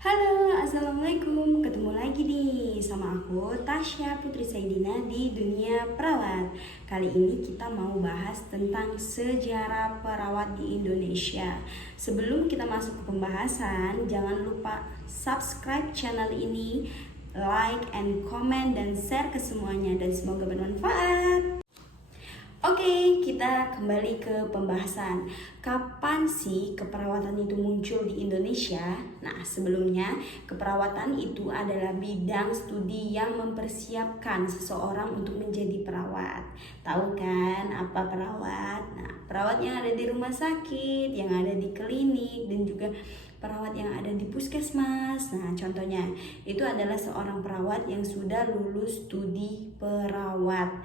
Halo, assalamualaikum. Ketemu lagi nih sama aku Tasya Putri Saidina di dunia perawat. Kali ini kita mau bahas tentang sejarah perawat di Indonesia. Sebelum kita masuk ke pembahasan, jangan lupa subscribe channel ini, like and comment dan share ke semuanya, dan semoga bermanfaat. Oke, kita kembali ke pembahasan. Kapan sih keperawatan itu muncul di Indonesia? Nah, sebelumnya keperawatan itu adalah bidang studi yang mempersiapkan seseorang untuk menjadi perawat. Tahu kan apa perawat? Nah, perawat yang ada di rumah sakit, yang ada di klinik, dan juga perawat yang ada di puskesmas. Nah, contohnya itu adalah seorang perawat yang sudah lulus studi perawat.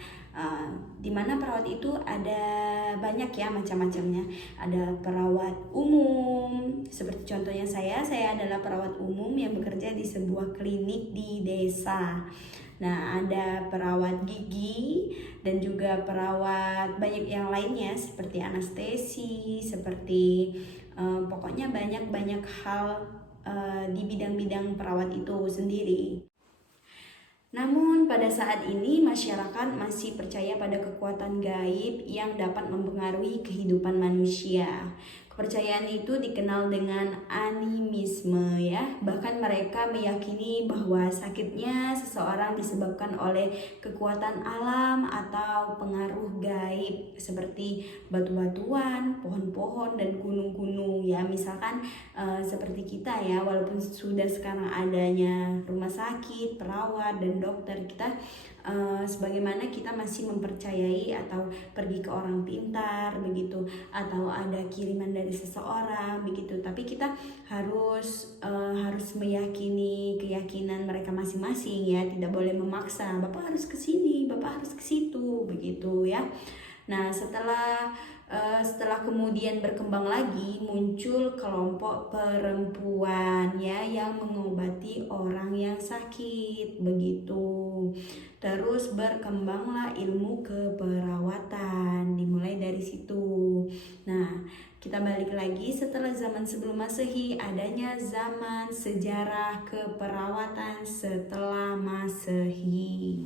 Di mana perawat itu ada banyak ya macam-macamnya. Ada perawat umum, seperti contohnya saya adalah perawat umum yang bekerja di sebuah klinik di desa. Nah, ada perawat gigi dan juga perawat banyak yang lainnya seperti anestesi, seperti pokoknya banyak hal di bidang-bidang perawat itu sendiri. Namun pada saat ini masyarakat masih percaya pada kekuatan gaib yang dapat mempengaruhi kehidupan manusia. Kepercayaan itu dikenal dengan animisme ya. Bahkan mereka meyakini bahwa sakitnya seseorang disebabkan oleh kekuatan alam atau pengaruh gaib seperti batu-batuan, pohon-pohon dan gunung-gunung ya. Misalkan seperti kita ya, walaupun sudah sekarang adanya rumah sakit, perawat dan dokter, kita sebagaimana kita masih mempercayai atau pergi ke orang pintar begitu, atau ada kiriman dari seseorang begitu, tapi kita harus meyakini keyakinan mereka masing-masing ya, tidak boleh memaksa bapak harus ke sini, bapak harus ke situ begitu ya. Nah, setelah kemudian berkembang lagi, muncul kelompok perempuan ya yang mengobati orang yang sakit begitu. Terus berkembanglah ilmu keperawatan, dimulai dari situ. Nah, kita balik lagi setelah zaman sebelum Masehi, adanya zaman sejarah keperawatan setelah Masehi.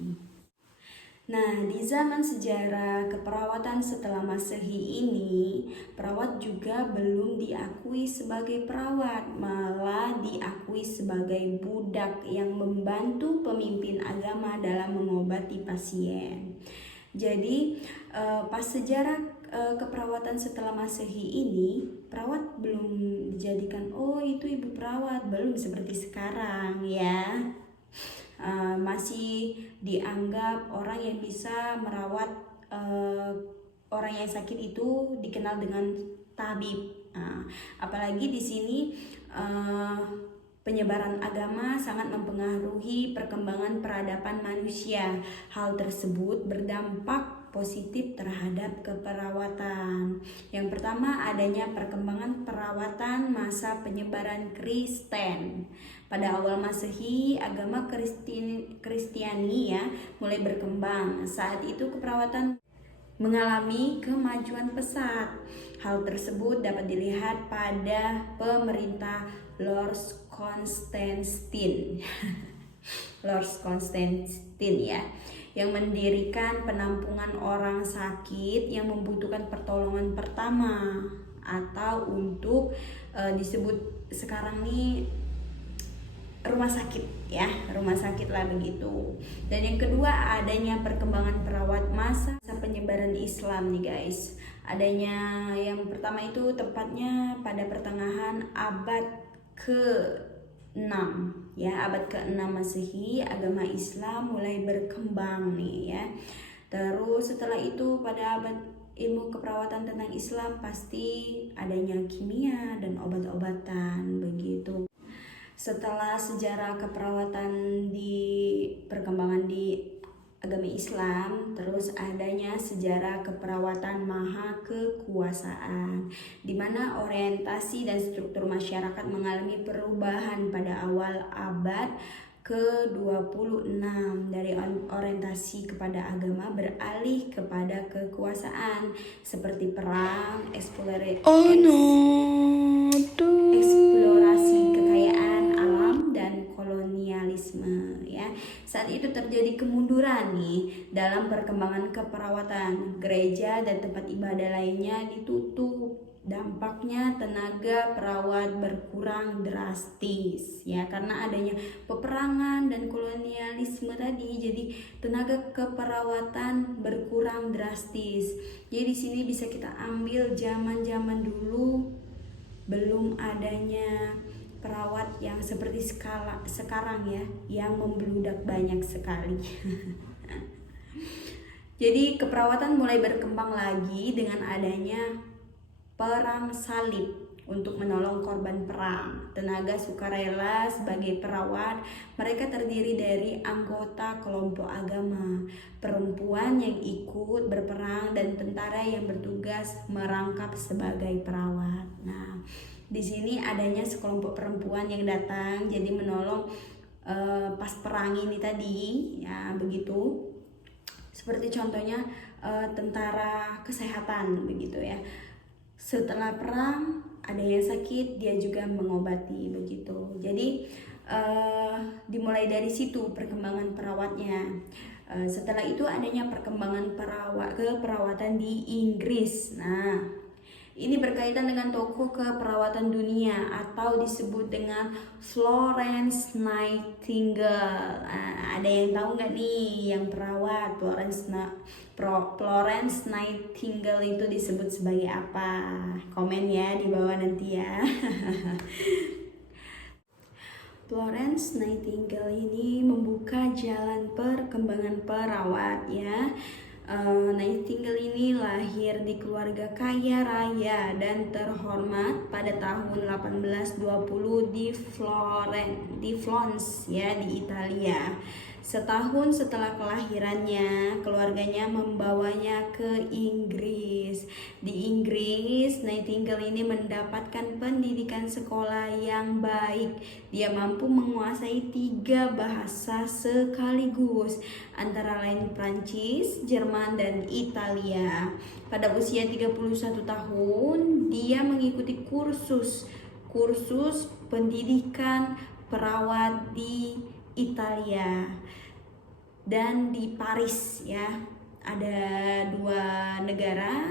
Nah, di zaman sejarah keperawatan setelah Masehi ini, perawat juga belum diakui sebagai perawat, malah diakui sebagai budak yang membantu pemimpin agama dalam mengobati pasien. Jadi, pas sejarah keperawatan setelah Masehi ini, perawat belum dijadikan, oh itu ibu perawat, belum seperti sekarang ya. Masih dianggap orang yang bisa merawat orang yang sakit itu dikenal dengan tabib. Apalagi di sini penyebaran agama sangat mempengaruhi perkembangan peradaban manusia. Hal tersebut berdampak positif terhadap keperawatan. Yang pertama, adanya perkembangan perawatan masa penyebaran Kristen. Pada awal Masehi, agama Kristiani ya mulai berkembang. Saat itu keperawatan mengalami kemajuan pesat. Hal tersebut dapat dilihat pada pemerintah Lord Constantine. Lord Constantine ya, yang mendirikan penampungan orang sakit yang membutuhkan pertolongan pertama, atau untuk disebut sekarang nih rumah sakit ya, rumah sakit lah begitu. Dan yang kedua, adanya perkembangan perawat masa penyebaran Islam nih guys. Adanya yang pertama itu tepatnya pada pertengahan abad ke-6 ya, abad ke-6 Masehi, agama Islam mulai berkembang nih ya. Terus setelah itu pada abad ilmu keperawatan tentang Islam, pasti adanya kimia dan obat-obatan begitu. Setelah sejarah keperawatan di perkembangan di agama Islam, terus adanya sejarah keperawatan maha kekuasaan, di mana orientasi dan struktur masyarakat mengalami perubahan pada awal abad ke-26 dari orientasi kepada agama beralih kepada kekuasaan seperti perang, eksplorasi kekayaan alam saat itu terjadi kemunduran nih dalam perkembangan keperawatan. Gereja dan tempat ibadah lainnya ditutup. Dampaknya tenaga perawat berkurang drastis ya, karena adanya peperangan dan kolonialisme tadi. Jadi tenaga keperawatan berkurang drastis. Jadi di sini bisa kita ambil zaman-zaman dulu belum adanya perawat yang seperti sekarang ya, yang membludak banyak sekali. Jadi keperawatan mulai berkembang lagi dengan adanya perang salib untuk menolong korban perang. Tenaga sukarela sebagai perawat, mereka terdiri dari anggota kelompok agama, perempuan yang ikut berperang, dan tentara yang bertugas merangkap sebagai perawat. Nah, di sini adanya sekelompok perempuan yang datang jadi menolong pas perang ini tadi ya, begitu. Seperti contohnya tentara kesehatan begitu ya. Setelah perang ada yang sakit, dia juga mengobati begitu. Jadi dimulai dari situ perkembangan perawatnya. Setelah itu adanya perkembangan keperawatan di Inggris. Nah, ini berkaitan dengan tokoh keperawatan dunia atau disebut dengan Florence Nightingale. Ada yang tahu nggak nih yang perawat Florence Nightingale itu disebut sebagai apa? Komen ya di bawah nanti ya. Florence Nightingale ini membuka jalan perkembangan perawat ya. Nightingale ini lahir di keluarga kaya raya dan terhormat pada tahun 1820 di Florence ya, di Italia. Setahun setelah kelahirannya, keluarganya membawanya ke Inggris. Di Inggris, Nightingale ini mendapatkan pendidikan sekolah yang baik. Dia mampu menguasai 3 bahasa sekaligus, antara lain Prancis, Jerman, dan Italia. Pada usia 31 tahun, dia mengikuti kursus pendidikan perawat di Italia dan di Paris ya. Ada 2 negara,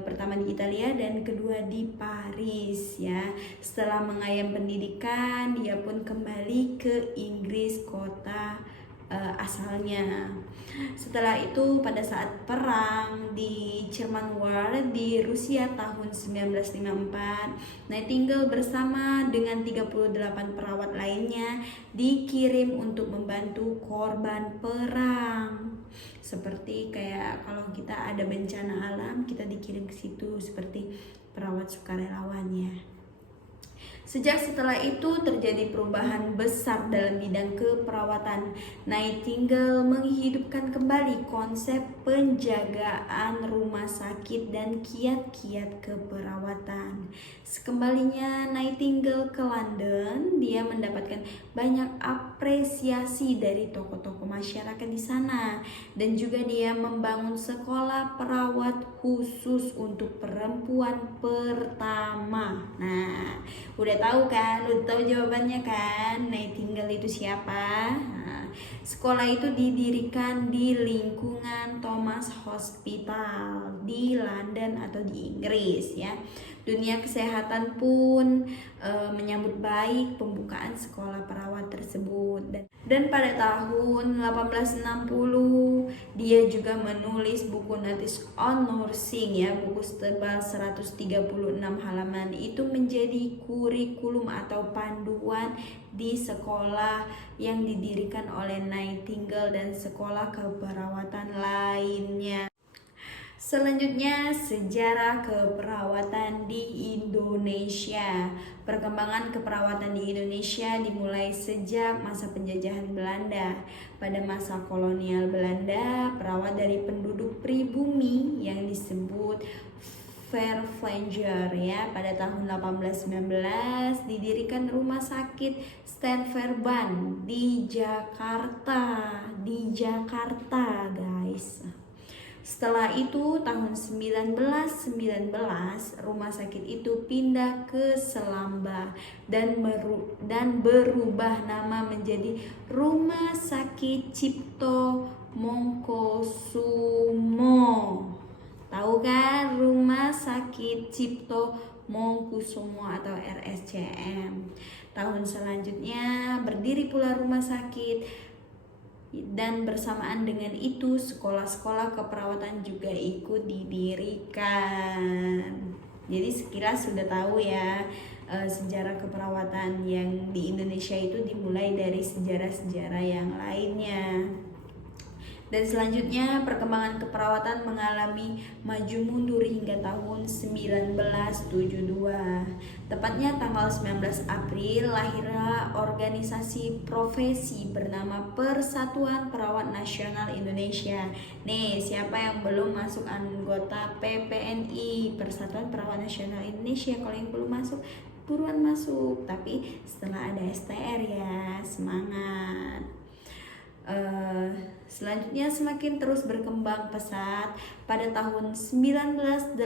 pertama di Italia dan kedua di Paris ya. Setelah mengayam pendidikan, dia pun kembali ke Inggris, kota asalnya. Setelah itu pada saat perang di German War di Rusia tahun 1954, Nightingale bersama dengan 38 perawat lainnya dikirim untuk membantu korban perang. Seperti kayak kalau kita ada bencana alam, kita dikirim ke situ seperti perawat sukarelawan ya. Sejak setelah itu terjadi perubahan besar dalam bidang keperawatan. Nightingale menghidupkan kembali konsep penjagaan rumah sakit dan kiat-kiat keperawatan. Sekembalinya Nightingale ke London, dia mendapatkan banyak apresiasi dari tokoh-tokoh masyarakat di sana, dan juga dia membangun sekolah perawat khusus untuk perempuan pertama. Nah, udah tahu kan? Udah tahu jawabannya kan? Nightingale itu siapa? Nah, sekolah itu didirikan di lingkungan Thomas Hospital di London atau di Inggris ya. Dunia kesehatan pun menyambut baik pembukaan sekolah perawat tersebut, dan pada tahun 1860 dia juga menulis buku Notice on Nursing ya, buku tebal 136 halaman. Itu menjadi kurikulum atau panduan di sekolah yang didirikan oleh Nightingale dan sekolah keperawatan lainnya. Selanjutnya, sejarah keperawatan di Indonesia. Perkembangan keperawatan di Indonesia dimulai sejak masa penjajahan Belanda. Pada masa kolonial Belanda, perawat dari penduduk pribumi yang disebut Vervanger ya, pada tahun 1819 didirikan rumah sakit Stenverban di Jakarta guys. Setelah itu tahun 1919 rumah sakit itu pindah ke Selamba dan berubah nama menjadi Rumah Sakit Cipto Mangkusumo. Tahu kan Rumah Sakit Cipto Mangkusumo atau RSCM. Tahun selanjutnya berdiri pula rumah sakit, dan bersamaan dengan itu sekolah-sekolah keperawatan juga ikut didirikan. Jadi sekilas sudah tahu ya, sejarah keperawatan yang di Indonesia itu dimulai dari sejarah-sejarah yang lainnya. Dan selanjutnya perkembangan keperawatan mengalami maju mundur hingga tahun 1972. Tepatnya tanggal 19 April lahirlah organisasi profesi bernama Persatuan Perawat Nasional Indonesia. Nih, siapa yang belum masuk anggota PPNI, Persatuan Perawat Nasional Indonesia? Kalau yang belum masuk, buruan masuk. Tapi setelah ada STR ya, semangat. Selanjutnya semakin terus berkembang pesat. Pada tahun 1985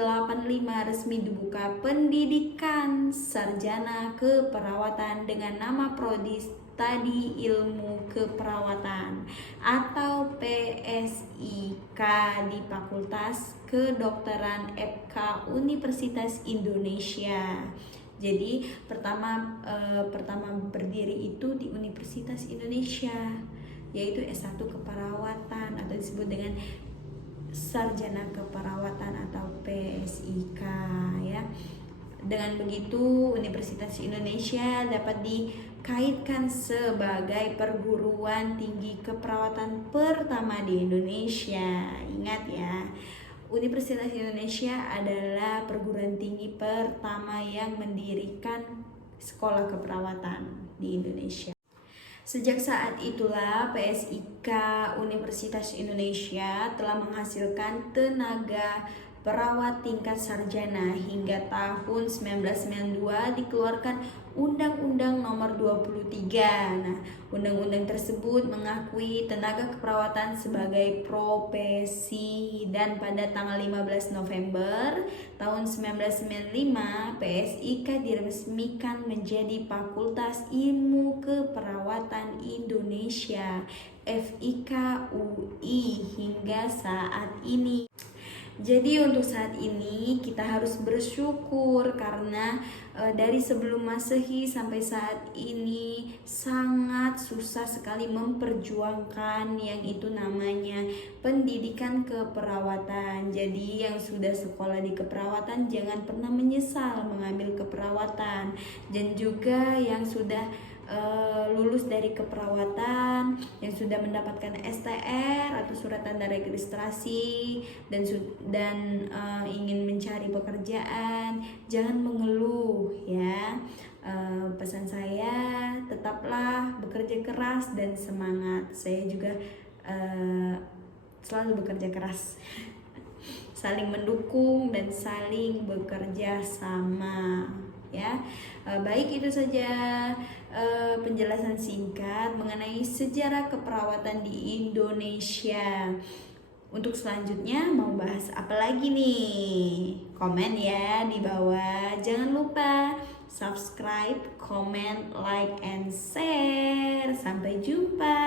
resmi dibuka pendidikan sarjana keperawatan dengan nama prodi Studi Ilmu Keperawatan atau PSIK di Fakultas Kedokteran FK Universitas Indonesia. Jadi pertama berdiri itu di Universitas Indonesia, yaitu S1 keperawatan atau disebut dengan sarjana keperawatan atau PSIK ya. Dengan begitu Universitas Indonesia dapat dikaitkan sebagai perguruan tinggi keperawatan pertama di Indonesia. Ingat ya, Universitas Indonesia adalah perguruan tinggi pertama yang mendirikan sekolah keperawatan di Indonesia. Sejak saat itulah PSIK Universitas Indonesia telah menghasilkan tenaga perawat tingkat sarjana hingga tahun 1992 dikeluarkan Undang-Undang Nomor 23. Nah, undang-undang tersebut mengakui tenaga keperawatan sebagai profesi, dan pada tanggal 15 November tahun 1995 PSIK diresmikan menjadi Fakultas Ilmu Keperawatan Indonesia (FIK UI) hingga saat ini. Jadi untuk saat ini kita harus bersyukur karena dari sebelum Masehi sampai saat ini sangat susah sekali memperjuangkan yang itu namanya pendidikan keperawatan. Jadi yang sudah sekolah di keperawatan jangan pernah menyesal mengambil keperawatan, dan juga yang sudah lulus dari keperawatan, yang sudah mendapatkan STR atau surat tanda registrasi dan ingin mencari pekerjaan, jangan mengeluh ya. Pesan saya, tetaplah bekerja keras dan semangat. Saya juga selalu bekerja keras. Saling mendukung dan saling bekerja sama ya. Baik, itu saja penjelasan singkat mengenai sejarah keperawatan di Indonesia. Untuk selanjutnya mau bahas apa lagi nih? Komen ya di bawah. Jangan lupa subscribe, comment, like, and share. Sampai jumpa.